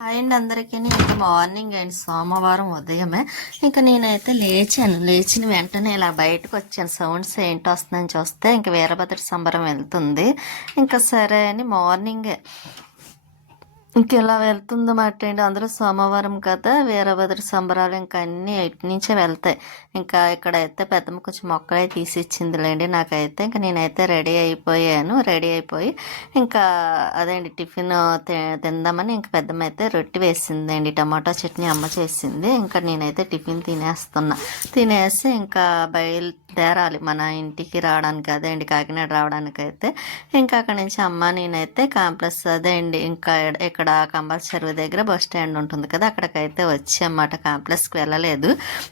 Hi అండి అందరికీ. ఇంకా మార్నింగ్ అండ్ సోమవారం ఉదయమే ఇంకా నేనైతే లేచిన వెంటనే ఇలా బయటకు వచ్చాను. సౌండ్స్ ఏంటో వస్తుందని చూస్తే ఇంకా వీరభద్ర సంబరం వెళ్తుంది. ఇంకా సరే అని మార్నింగే ఇంకెలా వెళ్తుందన్నమాట అండి. అందరూ సోమవారం కదా, వీరభద్ర సంబరాలు ఇంకా అన్నీ ఇటు నుంచే వెళ్తాయి. ఇంకా ఇక్కడైతే పెద్దమ్మ కొంచెం మొక్కలే తీసి ఇచ్చిందిలేండి నాకైతే. ఇంకా నేనైతే రెడీ అయిపోయి ఇంకా అదేంటి టిఫిన్ తిందామని ఇంకా పెద్దమ్మ అయితే రొట్టె వేసిందండి. టమాటో చట్నీ అమ్మ చేసింది. ఇంకా నేనైతే టిఫిన్ తినేసి ఇంకా బయలుదేరాలి మన ఇంటికి రావడానికి, అదే అండి కాకినాడ రావడానికి అయితే. ఇంకా అక్కడి నుంచి అమ్మ నేనైతే కాంప్లెక్స్ అదే అండి ఇంకా ఇక్కడ కంబల్ చెరువు దగ్గర బస్ స్టాండ్ ఉంటుంది కదా, అక్కడికైతే వచ్చి అన్నమాట. కాంప్లెక్స్కి వెళ్ళలేదు.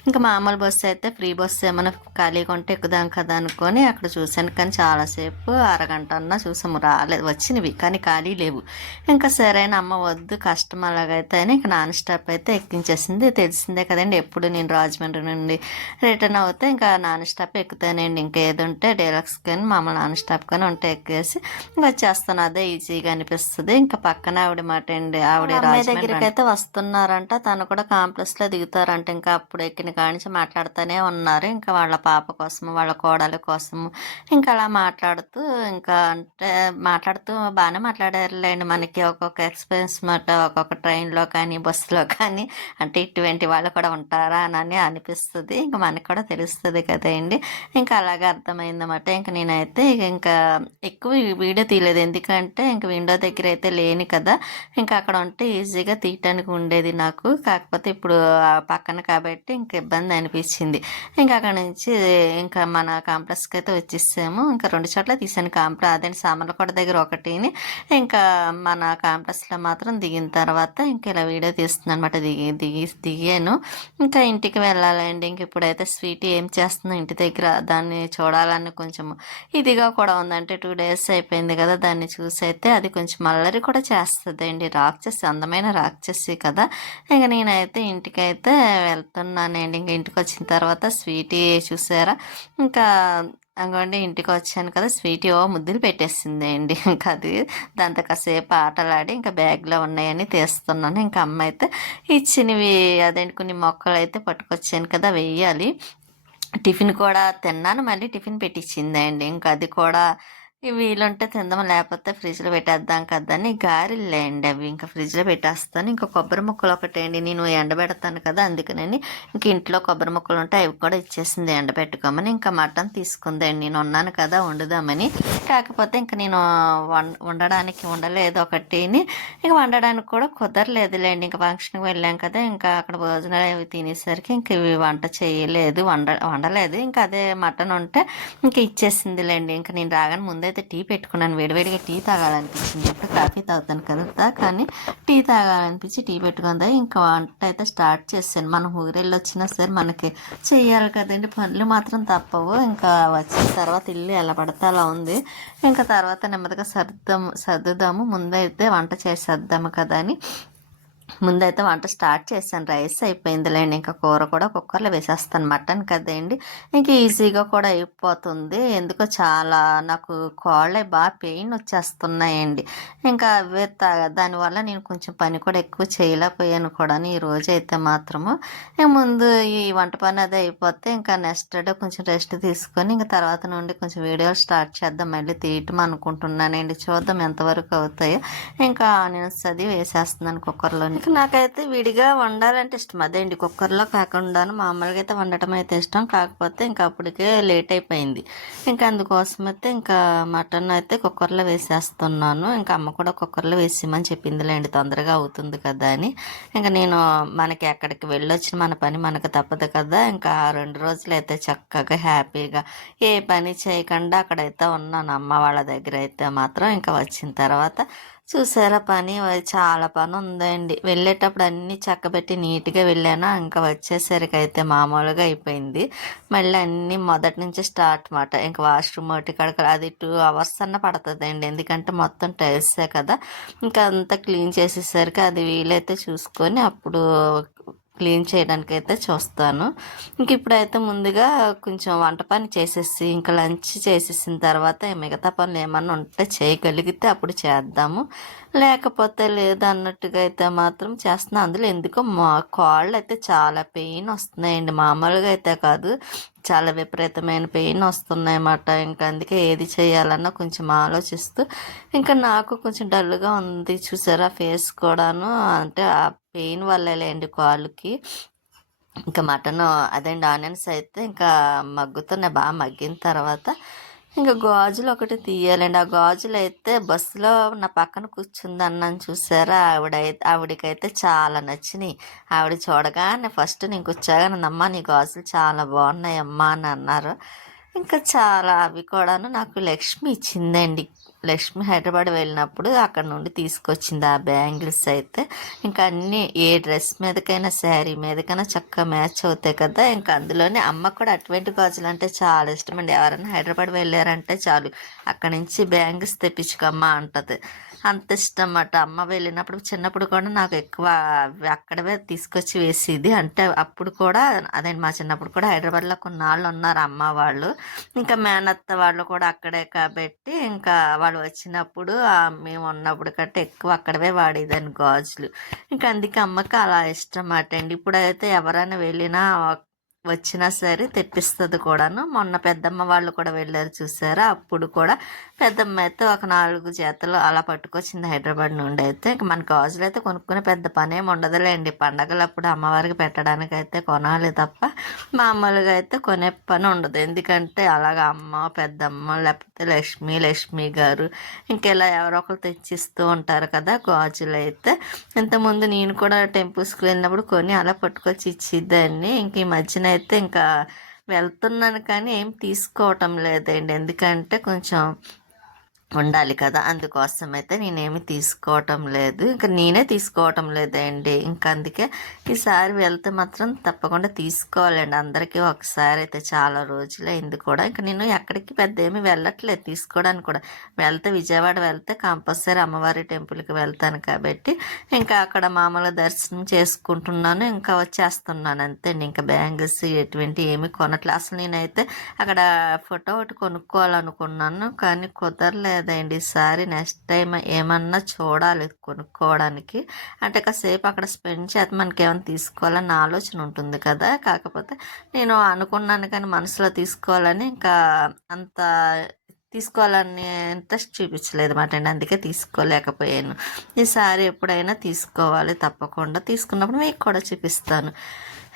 ఇంకా మామూలు బస్సు అయితే ఫ్రీ బస్సు ఏమైనా ఖాళీగా ఉంటే ఎక్కుదాం కదా అనుకొని అక్కడ చూశాను. కానీ చాలాసేపు అరగంట అన్నా చూసాము, రాలేదు, వచ్చినవి కానీ ఖాళీ లేవు. ఇంకా సరైన అమ్మ వద్దు కష్టం అలాగైతే అని ఇంకా నాన్ స్టాప్ అయితే ఎక్కించేసింది. తెలిసిందే కదండి, ఎప్పుడు నేను రాజమండ్రి నుండి రిటర్న్ అవుతే ఇంకా నాన్ స్టాప్ ఎక్కుతానండి. ఇంకా ఏది ఉంటే డీలక్స్ కానీ మామూలు నాన్ స్టాప్ కానీ ఉంటే ఎక్కేసి ఇంకా వచ్చేస్తాను. అదే ఈజీగా అనిపిస్తుంది. ఇంకా పక్కన ఆవిడ మాట అండి, ఆవిడ అమ్మాయి దగ్గరికి అయితే వస్తున్నారంట. తను కూడా కాంప్లెక్స్ లో దిగుతారంట. ఇంకా అప్పుడు ఎక్కిన కానించి మాట్లాడుతూనే ఉన్నారు. ఇంకా వాళ్ళ పాప కోసము వాళ్ళ కోడలి కోసము ఇంకా అలా మాట్లాడుతూ బాగానే మాట్లాడారులేండి. మనకి ఒక్కొక్క ఎక్స్పీరియన్స్ మాట ఒక్కొక్క ట్రైన్లో కానీ బస్సులో కానీ అంటే ఇటువంటి వాళ్ళు కూడా ఉంటారా అని అనిపిస్తుంది. ఇంకా మనకు కూడా తెలుస్తుంది కదండి. ఇంకా అలాగే అర్థమైందన్నమాట. ఇంకా నేనైతే ఇంకా ఎక్కువ వీడియో తీయలేదు, ఎందుకంటే ఇంకా విండో దగ్గర అయితే లేని కదా. ఇంకా అక్కడ ఉంటే ఈజీగా తీయటానికి ఉండేది నాకు. కాకపోతే ఇప్పుడు పక్కన కాబట్టి ఇంక ఇబ్బంది అనిపించింది. ఇంకా అక్కడ నుంచి ఇంకా మన కాంప్లెక్స్కి అయితే వచ్చేసాము. ఇంకా 2 చోట్ల తీసాను అదే సామర్లకోట దగ్గర ఒకటిని, ఇంకా మన కాంప్లెక్స్లో మాత్రం దిగిన తర్వాత ఇంకా ఇలా వీడియో తీస్తున్నాను అనమాట. దిగాను. ఇంకా ఇంటికి వెళ్ళాలండి. ఇంక ఇప్పుడైతే స్వీట్ ఏం చేస్తుందో ఇంటి దగ్గర, దాన్ని చూడాలని కొంచెం ఇదిగా కూడా ఉందంటే 2 డేస్ అయిపోయింది కదా దాన్ని చూసి అయితే. అది కొంచెం అల్లరి కూడా చేస్తుంది అండి, అందమైన రాక్షసి కదా. ఇంకా నేనైతే ఇంటికైతే వెళ్తున్నానండి. ఇంక ఇంటికి వచ్చిన తర్వాత స్వీటీ చూసారా, ఇంకా అంగండి ఇంటికి వచ్చాను కదా, స్వీటీ ముద్దులు పెట్టేసింది అండి. ఇంకా అది దాంతో కాసేపు ఆటలాడి ఇంకా బ్యాగ్లో ఉన్నాయని తీస్తున్నాను. ఇంకా అమ్మ అయితే ఇచ్చినవి అదేంటి కొన్ని మొక్కలు అయితే పట్టుకొచ్చాను కదా, వెయ్యాలి. టిఫిన్ కూడా తిన్నాను, మళ్ళీ టిఫిన్ పెట్టించిందండి. ఇంకా అది కూడా వీలుంటే తిందాం, లేకపోతే ఫ్రిడ్జ్లో పెట్టేద్దాం కదని గారెలేండి అవి ఇంకా ఫ్రిడ్జ్లో పెట్టేస్తాను. ఇంకా కొబ్బరి ముక్కలు ఒకటండి, నేను ఎండబెడతాను కదా, అందుకని ఇంక ఇంట్లో కొబ్బరి ముక్కలు ఉంటే అవి కూడా ఇచ్చేసింది ఎండబెట్టుకోమని. ఇంకా మటన్ తీసుకుందండి, నేను ఉన్నాను కదా వండుదామని. కాకపోతే ఇంకా నేను వండడానికి ఉండలేదు ఒకటిని, ఇంకా వండడానికి కూడా కుదరలేదులేండి. ఇంకా ఫంక్షన్కి వెళ్ళాం కదా, ఇంకా అక్కడ భోజనాలు అవి తినేసరికి ఇంక ఇవి వంట చేయలేదు, వండలేదు. ఇంకా అదే మటన్ ఉంటే ఇంకా ఇచ్చేసిందిలేండి. ఇంకా నేను రాగానే ముందైతే టీ పెట్టుకున్నాను, వేడివేడిగా టీ తాగాలనిపించింది. ఎప్పుడు కాఫీ తాగుతాను కదా, కానీ టీ తాగాలనిపించి టీ పెట్టుకుందా. ఇంకా వంట అయితే స్టార్ట్ చేశాను. మనం ఊరెళ్ళి వచ్చినా సరే మనకి చెయ్యాలి కదండి, పనులు మాత్రం తప్పవు. ఇంకా వచ్చిన తర్వాత ఇల్లు ఎలా పడితే అలా ఉంది. ఇంకా తర్వాత నెమ్మదిగా సర్దుదాము, ముందైతే వంట చేసేద్దాము కదా అని ముందైతే వంట స్టార్ట్ చేశాను. రైస్ అయిపోయిందిలేండి. ఇంకా కూర కూడా కుక్కర్లో వేసేస్తాను, మటన్ కదండి. ఇంక ఈజీగా కూడా అయిపోతుంది. ఎందుకో చాలా నాకు కాళ్ళే బాగా పెయిన్ వచ్చేస్తున్నాయండి. ఇంకా అవే దానివల్ల నేను కొంచెం పని కూడా ఎక్కువ చేయలేకపోయాను కూడా ఈ రోజు అయితే మాత్రము. ముందు ఈ వంట పని అదే అయిపోతే ఇంకా నెక్స్ట్ డే కొంచెం రెస్ట్ తీసుకొని ఇంకా తర్వాత నుండి కొంచెం వీడియోలు స్టార్ట్ చేద్దాం, మళ్ళీ తీయటం అనుకుంటున్నానండి. చూద్దాం ఎంతవరకు అవుతాయో. ఇంకా ఆనియన్స్ అది వేసేస్తున్నాను కుక్కర్లో. నాకైతే విడిగా వండాలంటే ఇష్టం, అదేంటి కుక్కర్లో కాకుండా మామూలుగా అయితే వండటం అయితే ఇష్టం. కాకపోతే ఇంకా అప్పటికే లేట్ అయిపోయింది. ఇంకా అందుకోసం అయితే ఇంకా మటన్ అయితే కుక్కర్లో వేసేస్తున్నాను. ఇంకా అమ్మ కూడా కుక్కర్లో వేసేయమని చెప్పిందిలేండి, తొందరగా అవుతుంది కదా అని. ఇంకా నేను మనకి ఎక్కడికి వెళ్ళొచ్చిన మన పని మనకు తప్పదు కదా. ఇంకా 2 రోజులు అయితే చక్కగా హ్యాపీగా ఏ పని చేయకుండా అక్కడైతే ఉన్నాను అమ్మ వాళ్ళ దగ్గర అయితే మాత్రం. ఇంకా వచ్చిన తర్వాత చూసారా పని చాలా పని ఉందండి. వెళ్ళేటప్పుడు అన్నీ చక్కబెట్టి నీట్గా వెళ్ళాను. ఇంకా వచ్చేసరికి అయితే మామూలుగా అయిపోయింది. మళ్ళీ అన్నీ మొదటి నుంచి స్టార్ట్ మాట. ఇంకా వాష్రూమ్ ఒకటి కడక అది 2 hours అన్న పడుతుందండి, ఎందుకంటే మొత్తం టైల్సే కదా. ఇంకా అంతా క్లీన్ చేసేసరికి అది వీలైతే చూసుకొని అప్పుడు క్లీన్ చేయడానికి అయితే చూస్తాను. ఇంక ఇప్పుడైతే ముందుగా కొంచెం వంట పని చేసేసి ఇంకా లంచ్ చేసేసిన తర్వాత మిగతా పనులు ఏమన్నా ఉంటే చేయగలిగితే అప్పుడు చేద్దాము. లేకపోతే లేదన్నట్టుగా అయితే మాత్రం చేస్తున్నా. అందులో ఎందుకో మా కాళ్ళైతే చాలా పెయిన్ వస్తున్నాయండి. మామూలుగా అయితే కాదు. చాలా విపరీతమైన పెయిన్ వస్తున్నాయన్నమాట. ఇంకా అందుకే ఏది చేయాలన్నా కొంచెం ఆలోచిస్తూ ఇంకా నాకు కొంచెం డల్‌గా ఉంది చూసారా ఫేస్ కూడాను. అంటే ఆ పెయిన్ వల్లేలెండి కాళ్ళకి. ఇంకా మటను అదేండి ఆనియన్స్ అయితే ఇంకా మగ్గుతున్నాయి. బాగా మగ్గిన తర్వాత ఇంక గాజులు ఒకటి తీయాలండి. ఆ గాజులైతే బస్సులో నా పక్కన కూర్చుందన్నాను చూసారా? ఆవిడకైతే చాలా నచ్చినియి. ఆవిడ చూడగానే ఫస్ట్ నేను కూర్చోగానే "అమ్మా నీ గాజులు చాలా బాగున్నాయమ్మా" అని అన్నారు. ఇంకా చాలా అవి కూడాను నాకు లక్ష్మి ఇచ్చిందండి. లక్ష్మి హైదరాబాద్ వెళ్ళినప్పుడు అక్కడ నుండి తీసుకొచ్చింది ఆ బ్యాంగిల్స్ అయితే. ఇంకా అన్నీ ఏ డ్రెస్ మీదకైనా శారీ మీదకైనా చక్కగా మ్యాచ్ అవుతాయి కదా. ఇంకా అందులోనే అమ్మ కూడా అటువంటి గాజులు అంటే చాలా ఇష్టం అండి. ఎవరైనా హైదరాబాద్ వెళ్ళారంటే చాలు అక్కడి నుంచి బ్యాంగిల్స్ తెప్పించుకోమ్మా అంటది. అంత ఇష్టం అన్నమాట. అమ్మ వెళ్ళినప్పుడు చిన్నప్పుడు కూడా నాకు ఎక్కువ అవి అక్కడవే తీసుకొచ్చి వేసేది. అంటే అప్పుడు కూడా అదే మా చిన్నప్పుడు కూడా హైదరాబాద్లో కొన్నాళ్ళు ఉన్నారు అమ్మ వాళ్ళు. ఇంకా మేనత్త వాళ్ళు కూడా అక్కడే కాబట్టి ఇంకా వాళ్ళు వచ్చినప్పుడు మేము ఉన్నప్పుడు కట్ట ఎక్కువ అక్కడవే వాడేదాన్ని గాజులు. ఇంకా అందుకే అమ్మకి అలా ఇష్టం మాట అండి. ఇప్పుడైతే ఎవరైనా వెళ్ళినా వచ్చినా సరే తెప్పిస్తుంది కూడాను. మొన్న పెద్దమ్మ వాళ్ళు కూడా వెళ్ళారు చూసారా? అప్పుడు కూడా పెద్దమ్మ అయితే ఒక 4 జతలు అలా పట్టుకొచ్చింది హైదరాబాద్ నుండి అయితే. ఇంక మన గాజులు అయితే కొనుక్కునే పెద్ద పనేం ఉండదులేండి. పండగలప్పుడు అమ్మవారికి పెట్టడానికి అయితే కొనాలి తప్ప మామూలుగా అయితే కొనే పని ఉండదు. ఎందుకంటే అలాగ అమ్మ పెద్దమ్మ లేకపోతే లక్ష్మి గారు ఇంకెలా ఎవరో ఒకరు తెచ్చిస్తూ ఉంటారు కదా గాజులు అయితే. ఇంతకుముందు నేను కూడా టెంపుల్స్కి వెళ్ళినప్పుడు కొని అలా పట్టుకొచ్చి ఇచ్చిద్దాన్ని. ఇంక ఈ మధ్యన అయితే ఇంకా వెళ్తున్నాను కానీ ఏం తీసుకోవటం లేదండి. ఎందుకంటే కొంచెం ఉండాలి కదా. అందుకోసం అయితే నేనేమి తీసుకోవటం లేదు. ఇంకా నేనే తీసుకోవటం లేదండి. ఇంకా అందుకే ఈసారి వెళ్తే మాత్రం తప్పకుండా తీసుకోవాలండి. అందరికీ ఒకసారి అయితే చాలా రోజులైంది కూడా. ఇంకా నేను ఎక్కడికి పెద్ద ఏమి వెళ్ళట్లేదు తీసుకోవడానికి కూడా. వెళ్తే విజయవాడ వెళ్తే కంపల్సరీ అమ్మవారి టెంపుల్కి వెళ్తాను కాబట్టి ఇంకా అక్కడ మామూలుగా దర్శనం చేసుకుంటున్నాను. ఇంకా వచ్చేస్తున్నాను అంతే. ఇంకా బ్యాంగిల్స్ ఎటువంటి ఏమి కొనట్లేదు. అసలు నేనైతే అక్కడ ఫోటో ఒకటి కొనుక్కోవాలనుకున్నాను కానీ కుదరలేదండి ఈసారి. నెక్స్ట్ టైం ఏమన్నా చూడాలి కొనుక్కోవడానికి. అంటే కాసేపు అక్కడ స్పెండ్ చేస్తే మనకి ఏమైనా తీసుకోవాలన్న ఆలోచన ఉంటుంది కదా. కాకపోతే నేను అనుకున్నాను కానీ మనసులో తీసుకోవాలని ఇంకా అంత తీసుకోవాలని ఇంట్రెస్ట్ చూపించలేదు అన్నమాట అండి. అందుకే తీసుకోలేకపోయాను. ఈసారి ఎప్పుడైనా తీసుకోవాలి తప్పకుండా. తీసుకున్నప్పుడు మీకు కూడా చూపిస్తాను.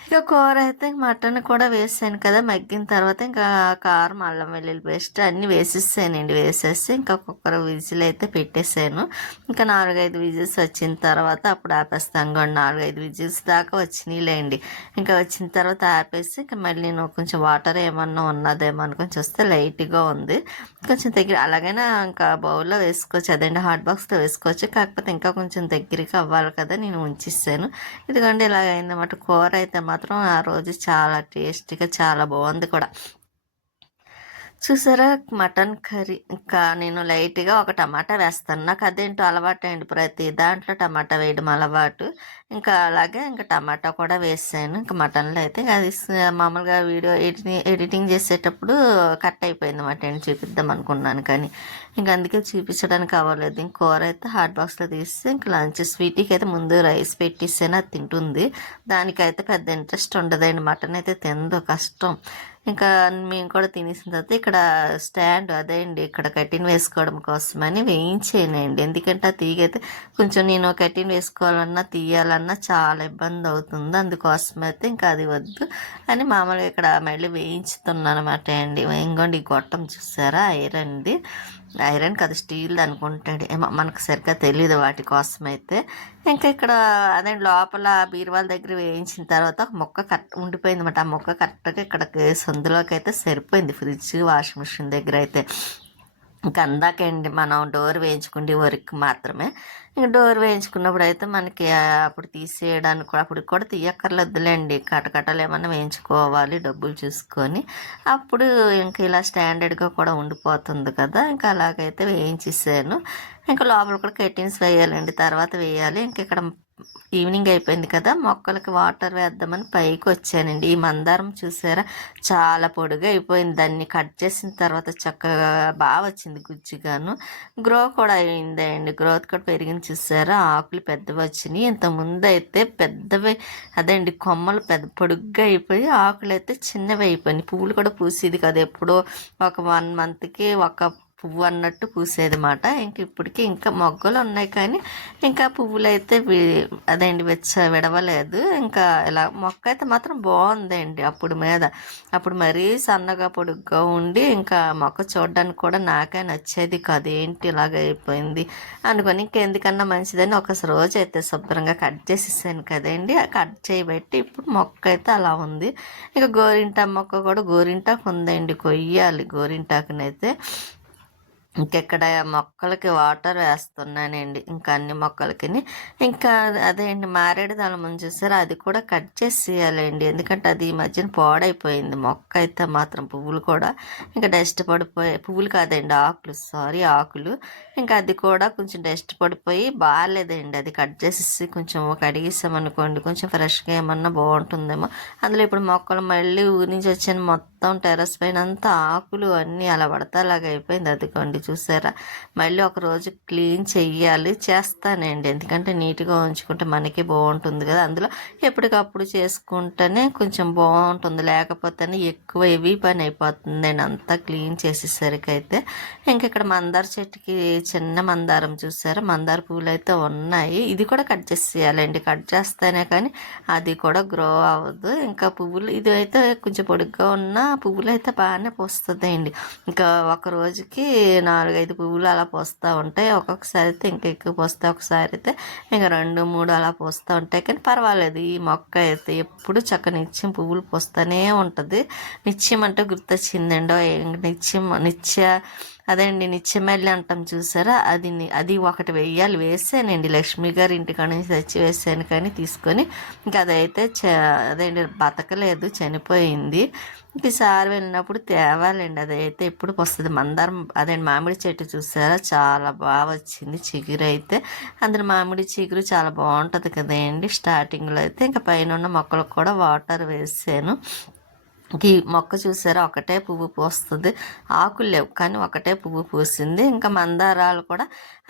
ఇక కూర అయితే మటన్ కూడా వేసాను కదా. మగ్గిన తర్వాత ఇంకా కారం అల్లం వెల్లుల్లి పేస్ట్ అన్నీ వేసేసానండి. వేసేసి ఇంకా కుక్కర్ విజిల్ అయితే పెట్టేసాను. ఇంకా 4-5 విజిల్స్ వచ్చిన తర్వాత అప్పుడు ఆపేస్తాను కూడా. 4-5 విజిల్స్ దాకా వచ్చినాయిలేండి. ఇంకా వచ్చిన తర్వాత ఆపేసి ఇంకా మళ్ళీ నేను కొంచెం వాటర్ ఏమన్నా ఉన్నదేమో అనుకొని చూస్తే లైట్గా ఉంది. కొంచెం దగ్గర అలాగైనా ఇంకా బౌల్లో వేసుకోవచ్చు. అదండి హాట్ బాక్స్లో వేసుకోవచ్చు. కాకపోతే ఇంకా కొంచెం దగ్గరికి అవ్వాలి కదా నేను ఉంచేసాను. ఇదిగోండి ఇలాగ అయిందన్నమాట. కూర అయితే మాత్రం ఆ రోజు చాలా టేస్టీగా చాలా బాగుంది కూడా. చూసారా మటన్ కర్రీ. ఇంకా నేను లైట్గా ఒక టమాటా వేస్తాను. నాకు అదేంటో అలవాటు అండి. ప్రతి దాంట్లో టమాటా వేయడం అలవాటు. ఇంకా అలాగే ఇంకా టమాటా కూడా వేసాను. ఇంకా మటన్లో అయితే ఇంకా అది మామూలుగా వీడియో ఎడిటింగ్ చేసేటప్పుడు కట్ అయిపోయింది అన్నమాట అండి. చూపిద్దాం అనుకున్నాను కానీ ఇంకా అందుకే చూపించడానికి అవ్వలేదు. ఇంక కూర అయితే హాట్ బాక్స్లో తీసి ఇంకా లంచ్ స్వీట్కి అయితే ముందు రైస్ పెట్టేసాను. అది తింటుంది. దానికైతే పెద్ద ఇంట్రెస్ట్ ఉండదండి. మటన్ అయితే తిందో కష్టం. ఇంకా మేము కూడా తినేసిన తర్వాత ఇక్కడ స్టాండ్ అదే అండి ఇక్కడ కట్టిన వేసుకోవడం కోసమని వేయించానండి. ఎందుకంటే ఆ తీగైతే కొంచెం నేను కట్టిన వేసుకోవాలన్నా తీయాలన్నా చాలా ఇబ్బంది అవుతుంది. అందుకోసం అయితే ఇంకా అది వద్దు అని మామూలుగా ఇక్కడ మళ్ళీ వేయించుతున్నాను అనమాట అండి. ఇంకోండి ఈ గొట్టం చూసారా ఐరన్ది. ఐరన్ కదా స్టీల్ అనుకుంటాడు ఏమో మనకు సరిగ్గా తెలియదు వాటి కోసం అయితే. ఇంకా ఇక్కడ అదే లోపల బీరువాల దగ్గర వేయించిన తర్వాత ఒక మొక్క ఉండిపోయింది అనమాట. ఆ మొక్క కరెక్ట్గా ఇక్కడికి సందులోకి అయితే సరిపోయింది. ఫ్రిడ్జ్ వాషింగ్ మిషన్ దగ్గర అయితే ఇంకా అందాకండి మనం డోర్ వేయించుకుంటే వరకు మాత్రమే. ఇంక డోర్ వేయించుకున్నప్పుడు అయితే మనకి అప్పుడు తీసేయడానికి కూడా అప్పుడు కూడా తీయక్కర్లేదులేండి. కటకటలు ఏమన్నా వేయించుకోవాలి డబ్బులు చూసుకొని. అప్పుడు ఇంక ఇలా స్టాండర్డ్గా కూడా ఉండిపోతుంది కదా. ఇంకా అలాగైతే వేయించేసాను. ఇంకా లోపల కూడా కర్టెన్స్ వేయాలండి. తర్వాత వేయాలి. ఇంక ఇక్కడ ఈవినింగ్ అయిపోయింది కదా, మొక్కలకి వాటర్ వేద్దామని పైకి వచ్చానండి. ఈ మందారం చూసారా, చాలా పొడుగా అయిపోయింది. దాన్ని కట్ చేసిన తర్వాత చక్కగా బాగా వచ్చింది గుజ్జుగాను. గ్రో కూడా అయిందండి, గ్రోత్ కూడా పెరిగింది. చూసారా, ఆకులు పెద్దవి వచ్చినాయి. ఇంత ముందు అయితే పెద్దవి, అదే అండి, కొమ్మలు పెద్ద పొడుగ్గా అయిపోయి ఆకులు అయితే చిన్నవి అయిపోయినాయి. పువ్వులు కూడా పూసేది కదా, ఎప్పుడో ఒక 1 మంత్కి ఒక పువ్వు అన్నట్టు పూసేది మాట. ఇంక ఇప్పటికి ఇంకా మొగ్గలు ఉన్నాయి కానీ ఇంకా పువ్వులు అయితే అదేంటి విడవలేదు. ఇంకా ఇలా మొక్క అయితే మాత్రం బాగుందండి. అప్పుడు మరీ సన్నగా పొడుగ్గా ఉండి ఇంకా మొక్క చూడడానికి కూడా నాకే నచ్చేది కాదు. ఏంటి ఇలాగ అయిపోయింది అనుకొని ఇంకెందుకన్నా మంచిదని ఒక రోజు అయితే శుభ్రంగా కట్ చేసేసాను కదండి. కట్ చేయబెట్టి ఇప్పుడు మొక్క అయితే అలా ఉంది. ఇక గోరింటాకు మొక్క కూడా, గోరింటాకు ఉందండి, కొయ్యాలి గోరింటాకునైతే. ఇంకెక్కడ మొక్కలకి వాటర్ వేస్తున్నానండి, ఇంకా అన్ని మొక్కలకి. ఇంకా అదే అండి, మారేడు దళం చూసారా, అది కూడా కట్ చేసేయాలండి. ఎందుకంటే అది ఈ మధ్యన పాడైపోయింది మొక్క అయితే మాత్రం. పువ్వులు కూడా ఇంకా డస్ట్ పడిపోయి, పువ్వులు కాదండి, ఆకులు. ఇంకా అది కూడా కొంచెం డస్ట్ పడిపోయి బాగాలేదండి. అది కట్ చేసేసి కొంచెం కడిగేసామనుకోండి, కొంచెం ఫ్రెష్గా ఏమన్నా బాగుంటుందేమో. అందులో ఇప్పుడు మొక్కలు మళ్ళీ ఊరి నుంచి వచ్చిన మొత్తం టెర్రస్ పైన అంతా ఆకులు అన్నీ అలా పడతా అలాగ అయిపోయింది. అదిగోండి చూసారా, మళ్ళీ ఒక రోజు క్లీన్ చెయ్యాలి, చేస్తానండి. ఎందుకంటే నీట్గా ఉంచుకుంటే మనకి బాగుంటుంది కదా. అందులో ఎప్పటికప్పుడు చేసుకుంటేనే కొంచెం బాగుంటుంది, లేకపోతేనే ఎక్కువ హెవీ పని అయిపోతుందండి అంతా క్లీన్ చేసేసరికి అయితే. ఇంక ఇక్కడ మందార చెట్టుకి చిన్న మందారం చూసారా, మందార పువ్వులు అయితే ఉన్నాయి. ఇది కూడా కట్ చేసేయాలండి, కట్ చేస్తేనే కానీ అది కూడా గ్రో అవ్వదు. ఇంకా పువ్వులు, ఇది అయితే కొంచెం పొడుగ్గా ఉన్న పువ్వులు అయితే బాగానే పూస్తుందండి. ఇంకా ఒక రోజుకి 4-5 పువ్వులు అలా పూస్తూ ఉంటాయి. ఒక్కొక్కసారి అయితే ఇంకా ఎక్కువ పూస్తాయి, ఒకసారి అయితే ఇంకా 2-3 అలా పూస్తూ ఉంటాయి. కానీ పర్వాలేదు, ఈ మొక్క అయితే ఎప్పుడు చక్క నిత్యం పువ్వులు పూస్తూనే ఉంటుంది. నిత్యం అంటే గుర్తొచ్చిందండో, అదేండి నిత్యమల్లి అంటాం చూసారా, అది ఒకటి వేసానండి. లక్ష్మి గారి ఇంటికాడ నుంచి తెచ్చి వేసాను కానీ తీసుకొని, ఇంకా అదైతే అదేంటి బతకలేదు, చనిపోయింది. ఈసారి వెళ్ళినప్పుడు తేవాలండి, అదైతే ఎప్పుడు వస్తుంది. మందారం అదే మామిడి చెట్టు చూసారా, చాలా బాగా వచ్చింది చిగురు అయితే. అందులో మామిడి చిగురు చాలా బాగుంటుంది కదండి. స్టార్టింగ్లో అయితే ఇంకా పైన ఉన్న మొక్కలకు కూడా వాటర్ వేసాను. ఈ మొక్క చూసారా, ఒకటే పువ్వు పూస్తుంది, ఆకులు లేవు కానీ ఒకటే పువ్వు పూసింది. ఇంకా మందారాలు కూడా,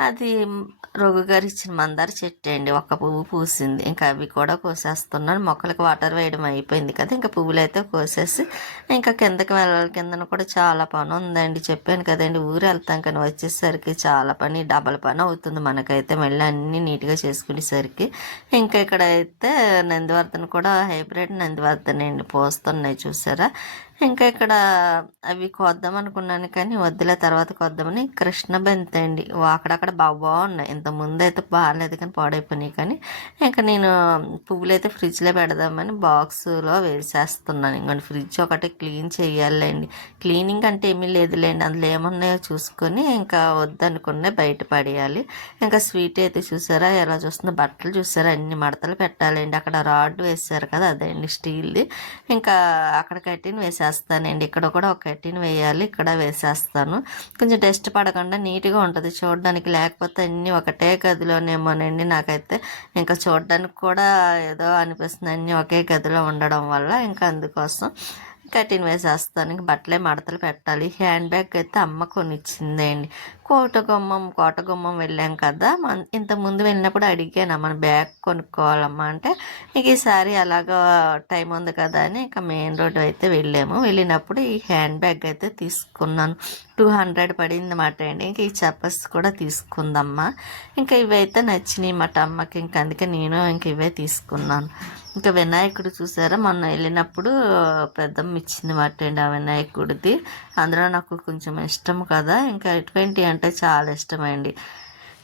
అది రఘు గారు ఇచ్చిన మందార చెట్టు అండి, ఒక పువ్వు పూసింది. ఇంకా అవి కూడా కోసేస్తున్నాను. మొక్కలకు వాటర్ వేయడం అయిపోయింది కదా, ఇంకా పువ్వులు అయితే కోసేసి ఇంకా కిందకి వెళ్ళాలి. కిందన కూడా చాలా పని ఉందండి, చెప్పాను కదండి, ఊరు వెళ్తాం కానీ వచ్చేసరికి చాలా పని, డబల్ పని అవుతుంది మనకైతే. మళ్ళీ అన్నీ నీట్గా చేసుకునేసరికి ఇంకా ఇక్కడ అయితే నందివర్ధన కూడా హైబ్రిడ్ నందివర్ధన అండి, పోస్తున్నాయి చూసారా. ఇంకా ఇక్కడ అవి కోద్దాం అనుకున్నాను కానీ వద్దులే, తర్వాత కోద్దామని. కృష్ణ బంతి అండి, అక్కడక్కడ బాగున్నాయి. ఇంత ముందు అయితే బాగాలేదు కానీ పాడైపోయినాయి. కానీ ఇంకా నేను పువ్వులు అయితే ఫ్రిడ్జ్లో పెడదామని బాక్స్లో వేసేస్తున్నాను. ఇంకొండి ఫ్రిడ్జ్ ఒకటి క్లీన్ చేయాలండి. క్లీనింగ్ అంటే ఏమీ లేదులేండి, అందులో ఏమున్నాయో చూసుకొని ఇంకా వద్దనుకునే బయట పడేయాలి. ఇంకా స్వీట్ అయితే చూసారా ఎలా చూస్తుందో, బట్టలు చూసారా అన్ని మడతలు పెట్టాలండి. అక్కడ రాడ్ వేసారు కదా, అదండి స్టీల్ది. ఇంకా అక్కడ కట్టిన వేసేస్తానండి, ఇక్కడ కూడా ఒక కట్టిన వేయాలి, ఇక్కడ వేసేస్తాను. కొంచెం డస్ట్ పడకుండా నీట్గా ఉంటుంది చూడడానికి. లేకపోతే అన్నీ ఒకటే గదిలోనేమోనండి, నాకైతే ఇంకా చూడడానికి కూడా ఏదో అనిపిస్తుంది అన్నీ ఒకే గదిలో ఉండడం వల్ల. ఇంకా అందుకోసం కటిన్ వేసేస్తాను. ఇంక బట్టలే మడతలు పెట్టాలి. హ్యాండ్ బ్యాగ్ అయితే అమ్మ కొనిచ్చిందండి. కోటగుమ్మం వెళ్ళాం కదా, ఇంతకుముందు వెళ్ళినప్పుడు అడిగాను మన బ్యాగ్ కొనుక్కోవాలమ్మా అంటే, ఇక ఈసారి అలాగా టైం ఉంది కదా అని ఇంకా మెయిన్ రోడ్ అయితే వెళ్ళినప్పుడు ఈ హ్యాండ్ బ్యాగ్ అయితే తీసుకున్నాను. 200 పడింది అన్నమాట అండి. ఇంక ఈ చెప్పస్ కూడా తీసుకుందమ్మా. ఇంకా ఇవైతే నచ్చినాయి మాట అమ్మకి, ఇంకా అందుకే నేను ఇంక ఇవే తీసుకున్నాను. ఇంకా వినాయకుడు చూసారా, మొన్న వెళ్ళినప్పుడు పెద్దమ్మ ఇచ్చింది మాట అండి ఆ వినాయకుడిది. అందులో నాకు కొంచెం ఇష్టం కదా, ఇంకా ఎటువంటి అంటే చాలా ఇష్టమండి.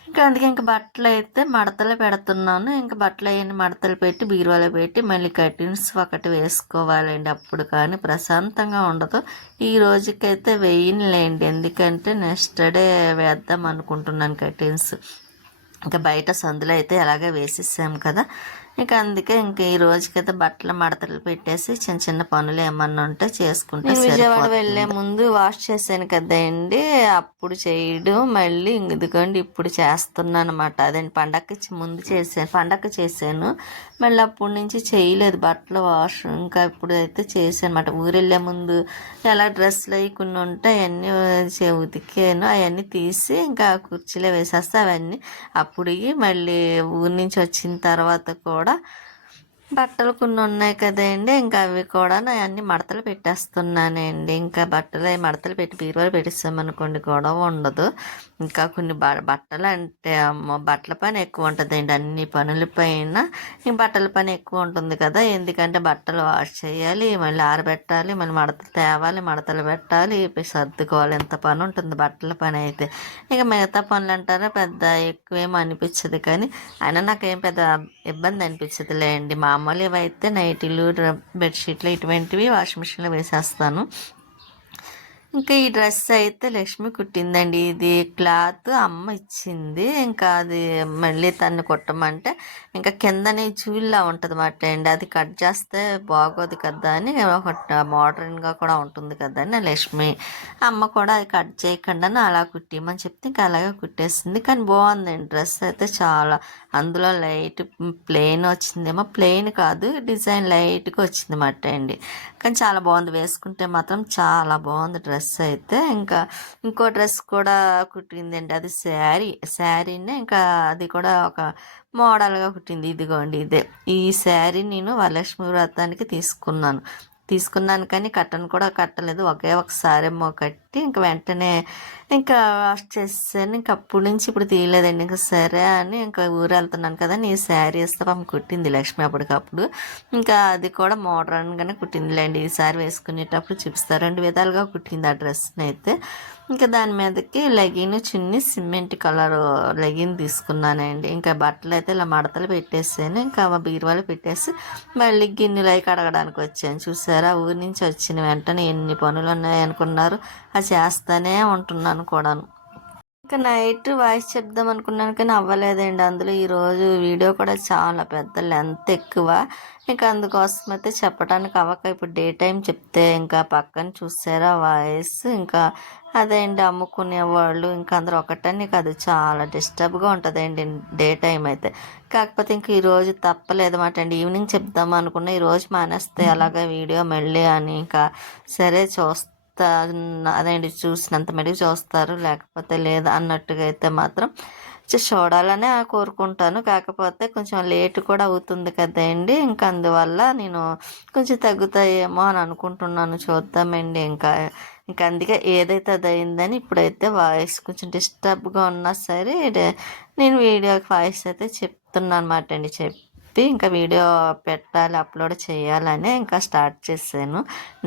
ఇంకా అందుకే ఇంకా బట్టలు అయితే మడతలు పెడుతున్నాను. ఇంకా బట్టలు అవన్నీ మడతలు పెట్టి బీరువాలో పెట్టి మళ్ళీ కర్టెన్స్ ఒకటి వేసుకోవాలండి, అప్పుడు కానీ ప్రశాంతంగా ఉండదు. ఈ రోజుకైతే వేయనులేండి, ఎందుకంటే నెక్స్ట్ డే వేద్దాం అనుకుంటున్నాను కర్టెన్స్. ఇంకా బయట సందులో అయితే ఎలాగే వేసేసాం కదా, ఇక అందుకే ఇంక ఈ రోజుకైతే బట్టలు మడతలు పెట్టేసి చిన్న చిన్న పనులు ఏమన్నా ఉంటే చేసుకుంటే నేను విజయవాడ వెళ్ళే ముందు వాష్ చేశాను కదండి, అప్పుడు చేయడం మళ్ళీ ఇదిగోండి ఇప్పుడు చేస్తున్నాను అనమాట. అదండి పండగకి ముందు చేశాను, పండగకి చేశాను, మళ్ళీ అప్పటి నుంచి చేయలేదు బట్టలు వాష్. ఇంకా ఇప్పుడు అయితే చేశాను అనమాట. ఊరు వెళ్ళే ముందు ఎలా డ్రెస్సులు అవి కొన్ని ఉంటాయి అవన్నీ ఉతికాను, అవన్నీ తీసి ఇంకా కుర్చీలో వేసేస్తే అవన్నీ అప్పుడు మళ్ళీ ఊరి నుంచి వచ్చిన తర్వాత కూడా బట్టలు కొన్ని ఉన్నాయి కదండి, ఇంకా అవి కూడా అన్ని మడతలు పెట్టేస్తున్నానండి. ఇంకా బట్టలు మడతలు పెట్టి బీరువాలు పెట్టేస్తామనుకోండి గొడవ ఉండదు. ఇంకా కొన్ని బట్టలు అంటే అమ్మో బట్టల పని ఎక్కువ ఉంటుందండి, అన్ని పనుల పైన ఇంక బట్టల పని ఎక్కువ ఉంటుంది కదా. ఎందుకంటే బట్టలు వాష్ చేయాలి, మళ్ళీ ఆరబెట్టాలి, మళ్ళీ మడతలు తేవాలి, మడతలు పెట్టాలి, సర్దుకోవాలి, ఎంత పని ఉంటుంది బట్టల పని అయితే. ఇక మిగతా పనులు అంటారా పెద్ద ఎక్కువేమో అనిపించదు, కానీ అయినా నాకేం పెద్ద ఇబ్బంది అనిపించదులే అండి. మామూలు ఇవైతే నైటీలు బెడ్షీట్లు ఇటువంటివి వాషింగ్ మిషన్లో వేసేస్తాను. ఇంకా ఈ డ్రెస్ అయితే లక్ష్మి కుట్టిందండి. ఇది క్లాత్ అమ్మ ఇచ్చింది, ఇంకా అది మళ్ళీ తను కుట్టమంటే ఇంకా కిందనే చూల్లా ఉంటుంది మాట అండి, అది కట్ చేస్తే బాగోదు కదా అని, ఒక మోడర్న్గా కూడా ఉంటుంది కదా అని లక్ష్మి అమ్మ కూడా అది కట్ చేయకుండా అలా కుట్టిమని చెప్తే ఇంకా అలాగే కుట్టేసింది. కానీ బాగుందండి డ్రెస్ అయితే చాలా. అందులో లైట్ ప్లెయిన్ వచ్చిందేమో, ప్లెయిన్ కాదు డిజైన్ లైట్గా వచ్చింది మాట అండి, కానీ చాలా బాగుంది, వేసుకుంటే మాత్రం చాలా బాగుంది డ్రెస్ అయితే. ఇంకా ఇంకో డ్రెస్ కూడా కుట్టిందండి, అది శారీనే, ఇంకా అది కూడా ఒక మోడల్గా కుట్టింది. ఇదిగోండి ఇదే ఈ శారీ నేను వరలక్ష్మి వ్రతానికి తీసుకున్నాను కానీ కట్టలేదు, ఒకే ఒకసారి ఏమో కట్టి ఇంకా వెంటనే ఇంకా వాష్ చేసాను. ఇంక అప్పటి నుంచి ఇప్పుడు తీయలేదండి. ఇంకా సరే అని ఇంకా ఊరు వెళ్తున్నాను కదా, నీ శారీ వేస్తే పాపం కుట్టింది లక్ష్మి అప్పటికప్పుడు. ఇంకా అది కూడా మోడర్న్గానే కుట్టిందిలేండి, ఈసారి వేసుకునేటప్పుడు చూపిస్తారు. 2 విధాలుగా కుట్టింది ఆ డ్రెస్ని అయితే. ఇంకా దాని మీదకి లెగిన్ చున్నీ సిమెంట్ కలర్ లెగిన్ తీసుకున్నానండి. ఇంకా బట్టలు అయితే ఇలా మడతలు పెట్టేసాను, ఇంకా బీరువాలు పెట్టేసి మళ్ళీ గిన్నెలు అవి కడగడానికి వచ్చాను. చూసారా ఊరి నుంచి వచ్చిన వెంటనే ఎన్ని పనులు ఉన్నాయనుకున్నారు, అది చేస్తానే ఉంటున్నాను కూడాను. ఇంకా నైట్ వాయిస్ చెప్దాం అనుకున్నాను కానీ అవ్వలేదండి. అందులో ఈరోజు వీడియో కూడా చాలా పెద్ద లెంత్ ఎక్కువ, ఇంకా అందుకోసం అయితే చెప్పడానికి అవ్వక ఇప్పుడు డే టైం చెప్తే ఇంకా పక్కన చూసారా వాయిస్, ఇంకా అదే అండి అమ్ముకునేవాళ్ళు ఇంకా అందరూ ఒకటని కాదు, చాలా డిస్టర్బ్గా ఉంటుందండి డే టైం అయితే. కాకపోతే ఇంక ఈరోజు తప్పలేదు మాట అండి, ఈవినింగ్ చెప్దాం అనుకున్నా, ఈరోజు మానేస్తే అలాగే వీడియో మళ్ళీ అని ఇంకా సరే అదేంటి చూసినంత మటుకు చూస్తారు, లేకపోతే లేదు అన్నట్టుగా అయితే మాత్రం చూడాలనే కోరుకుంటాను. కాకపోతే కొంచెం లేట్ కూడా అవుతుంది కదండి, ఇంకా అందువల్ల నేను కొంచెం తగ్గుతాయేమో అని అనుకుంటున్నాను, చూద్దామండి. ఇంకా అందుకే ఏదైతే అది అయిందని ఇప్పుడైతే వాయిస్ కొంచెం డిస్టర్బ్గా ఉన్నా సరే నేను వీడియోకి వాయిస్ అయితే చెప్తున్నాను అనమాట అండి. ఇంకా వీడియో పెట్టాలి, అప్లోడ్ చేయాలని ఇంకా స్టార్ట్ చేశాను.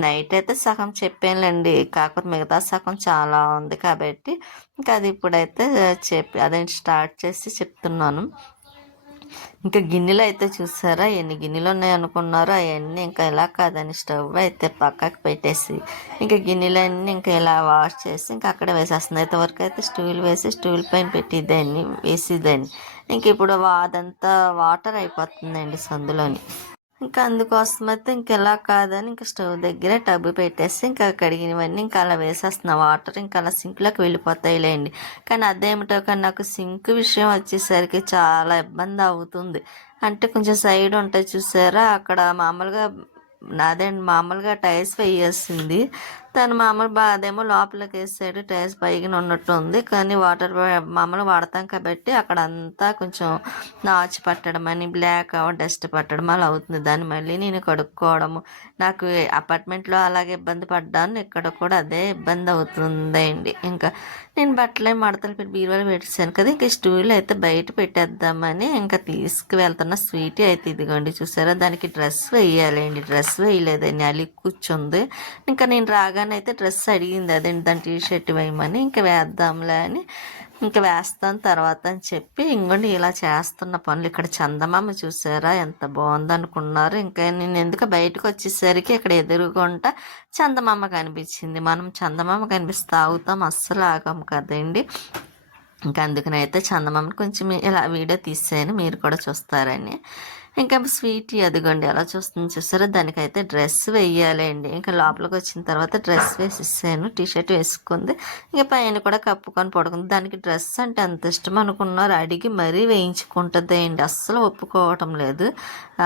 నైట్ అయితే సగం చెప్పానులేండి, కాకపోతే మిగతా సగం చాలా ఉంది కాబట్టి ఇంకా అది ఇప్పుడైతే అదే స్టార్ట్ చేసి చెప్తున్నాను. ఇంకా గిన్నెలు అయితే చూసారా ఎన్ని గిన్నెలు ఉన్నాయి అనుకున్నారో, అవన్నీ ఇంకా ఎలా కాదని స్టవ్ అయితే పక్కకు పెట్టేసి ఇంకా గిన్నెలన్నీ ఇంకా ఇలా వాష్ చేసి ఇంకా అక్కడ వేసేస్తుంది. అయితే వరకు అయితే స్టూల్ వేసి స్టూల్ పైన పెట్టిద్దాన్ని వేసేదాన్ని. ఇంక ఇప్పుడు అదంతా వాటర్ అయిపోతుందండి సందులోని. ఇంకా అందుకోసం అయితే ఇంకెలా కాదని ఇంకా స్టవ్ దగ్గర టబ్బు పెట్టేసి ఇంకా కడిగినవన్నీ ఇంకా అలా వేసేస్తున్నా, వాటర్ ఇంకా అలా సింక్లోకి వెళ్ళిపోతాయిలేండి. కానీ అదేమిటో కానీ నాకు సింక్ విషయం వచ్చేసరికి చాలా ఇబ్బంది అవుతుంది. అంటే కొంచెం సైడ్ ఉంటాయి చూసారా, అక్కడ మామూలుగా టైల్స్ వేయాల్సింది, తను అదేమో లోపలికి వేసాడు, టైల్స్ పైకి ఉన్నట్టు ఉంది. కానీ వాటర్ మామూలు వాడతాం కాబట్టి అక్కడ అంతా కొంచెం నాచు పట్టడం అని బ్లాక్ డస్ట్ పట్టడం అలా అవుతుంది. దాన్ని మళ్ళీ నేను కడుక్కోవడము, నాకు అపార్ట్మెంట్లో అలాగే ఇబ్బంది పడ్డాను, ఇక్కడ కూడా అదే ఇబ్బంది అవుతుందండి. ఇంకా నేను బట్టలే మడతలు పెట్టి బీరువాలు పెట్టేసాను కదా, ఇంకా స్టూల్ అయితే బయట పెట్టేద్దామని ఇంకా తీసుకువెళ్తున్న స్వీట్ అయితే ఇదిగోండి చూసారా, దానికి డ్రెస్ వేయాలండి, డ్రెస్ వేయలేదండి, అలిగి కూర్చుంది. ఇంకా నేను రాగానైతే డ్రెస్ అడిగింది, అదేంటి దాని టీషర్ట్ వేయమని, ఇంకా వేద్దాంలే అని ఇంకా వేస్తాను తర్వాత అని చెప్పి ఇంకోండి ఇలా చేస్తున్న పనులు. ఇక్కడ చందమామ చూసారా ఎంత బాగుందనుకున్నారు. ఇంకా నేను ఎందుకు బయటకు వచ్చేసరికి ఇక్కడ ఎదురుగుంటా చందమామ కనిపించింది. మనం చందమామ కనిపిస్తే ఆగుతాం, అస్సలు ఆగాం కదండి. ఇంకా అందుకనైతే చందమామని కొంచెం ఇలా వీడియో తీసాను, మీరు కూడా చూస్తారని. ఇంకా స్వీట్ అదిగోండి ఎలా చూస్తుంది చూసారా, దానికైతే డ్రెస్ వేయాలండి. ఇంకా లోపలికి వచ్చిన తర్వాత డ్రెస్ వేసేసాను, టీషర్ట్ వేసుకుంది. ఇంకా పైన కూడా కప్పుకొని పడుకుంది. దానికి డ్రెస్ అంటే ఎంత ఇష్టం అనుకున్నారు, అడిగి మరీ వేయించుకుంటుంది అండి. అస్సలు ఒప్పుకోవటం లేదు,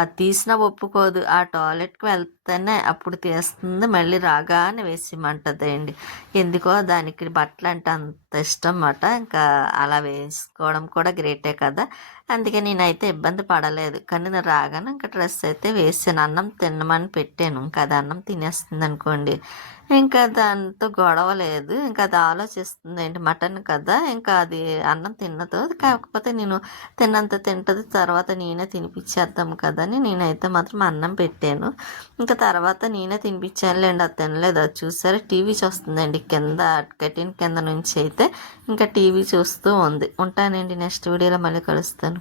అది తీసినా ఒప్పుకోదు. ఆ టాయిలెట్కి వెళ్తేనే అప్పుడు తీస్తుంది, మళ్ళీ రాగానే వేసిమంటుంది అండి. ఎందుకో దానికి బట్టలు అంటే అంత ఇష్టం అన్నమాట. ఇంకా అలా వేసుకోవడం కూడా గ్రేటే కదా. అందుకే నేనైతే ఇబ్బంది పడలేదు. కానీ నేను రాగానే ఇంకా డ్రెస్ అయితే వేసాను. అన్నం తినమని పెట్టాను. ఇంకా అది అన్నం తినేస్తుంది అనుకోండి, ఇంకా దాంతో గొడవ లేదు. ఇంకా అది ఆలోచిస్తుంది ఏంటి, మటన్ కదా, ఇంకా అది అన్నం తినదు. కాకపోతే నేను తిన్నంత తింటుంది, తర్వాత నేనే తినిపించేద్దాం కదా అని నేనైతే మాత్రం అన్నం పెట్టాను. ఇంకా తర్వాత నేనే తినిపించానులేండి, అది తినలేదు. అది చూసారా, టీవీ చూస్తుందండి కింద, కటిన్ కింద నుంచి అయితే ఇంకా టీవీ చూస్తూ ఉంది. ఉంటానండి, నెక్స్ట్ వీడియోలో మళ్ళీ కలుస్తాను.